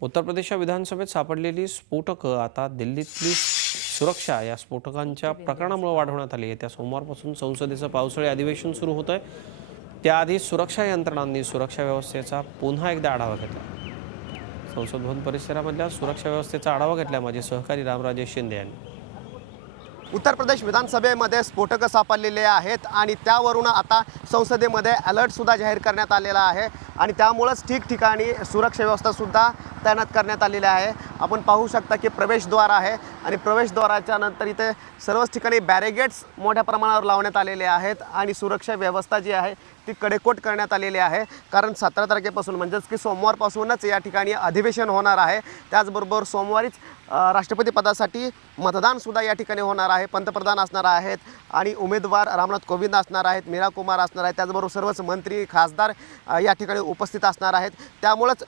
उत्तर प्रदेशच्या विधानसभेत सापडलेली स्फोटकं आता दिल्लीतली सुरक्षा या स्फोटकांच्या प्रकरणामुळे वाढवण्यात आली आहे। त्या सोमवारपासून संसदेचं पावसाळी अधिवेशन सुरू होत आहे। त्याआधी सुरक्षा यंत्रणांनी सुरक्षा व्यवस्थेचा पुन्हा एकदा आढावा घेतला। संसद भवन परिसरामधल्या सुरक्षा व्यवस्थेचा आढावा घेतला माजी सहकारी रामराजे शिंदे यांनी। उत्तर प्रदेश विधानसभेमध्ये स्फोटकं सापडलेले आहेत आणि त्यावरून आता संसदेमध्ये अलर्ट सुद्धा जाहीर करण्यात आलेला आहे आणि त्यामुळेच ठिकठिकाणी सुरक्षा व्यवस्था सुद्धा तैनात करण्यात आलेली आहे। आपण पाहू शकता की प्रवेशद्वार आहे आणि प्रवेशद्वाराच्या नंतर इथे सर्वच ठिकाणी बॅरिगेड्स मोठ्या प्रमाणावर लावण्यात आलेले आहेत आणि सुरक्षा व्यवस्था जी आहे ती कडेकोट करण्यात आलेली आहे। कारण 17 तारखेपासून म्हणजेच की सोमवारपासूनच या ठिकाणी अधिवेशन होणार आहे। त्याचबरोबर सोमवारीच राष्ट्रपती पदासाठी मतदान सुद्धा या ठिकाणी होणार आहे। पंतप्रधान असणार आहेत आणि उमेदवार रामनाथ कोविंद असणार आहेत, मीरा कुमार असणार आहेत, त्याचबरोबर सर्वच मंत्री खासदार या ठिकाणी उपस्थित असणार आहेत। त्यामुळेच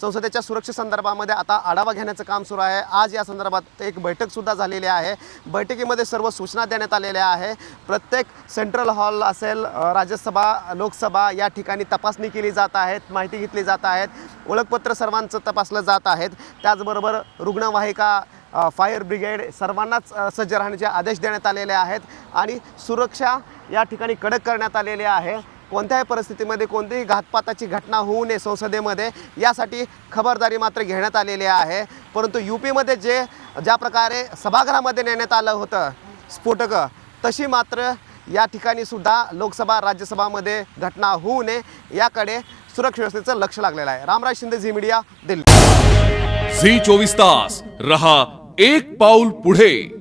संसदेच्या सुरक्षेसंदर्भामध्ये आता आढावा घेण्याचं काम सुरू आहे। आज या संदर्भात एक बैठक सुद्धा झालेली आहे। बैठकीमध्ये सर्व सूचना देण्यात आलेल्या आहे। प्रत्येक सेंट्रल हॉल असेल, राज्यसभा, लोकसभा या ठिकाणी तपासणी केली जात आहे, माहिती घेतली जात आहे, ओळखपत्र सर्वांचं तपासलं जात आहेत। त्याचबरोबर रुग्णवाहिका, फायर ब्रिगेड सर्वांनाच सज्ज राहण्याचे आदेश देण्यात आलेले आहेत आणि सुरक्षा या ठिकाणी कडक करण्यात आलेली आहे। कोणत्याही परिस्थितीमध्ये कोणतीही घातपाताची घटना होऊ नये संसदेमध्ये यासाठी खबरदारी मात्र घेण्यात आलेली आहे। परंतु यूपीमध्ये ज्या प्रकारे सभागृहामध्ये नेण्यात आलं होतं स्फोटकं, तशी मात्र या ठिकाणी सुद्धा लोकसभा राज्यसभामध्ये घटना होऊ नये याकडे सुरक्षा व्यवस्थेचं लक्ष लागलेलं आहे। रामराज शिंदे, झी मीडिया, दिल्ली। झी 24 तास रहा एक पाऊल पुढे।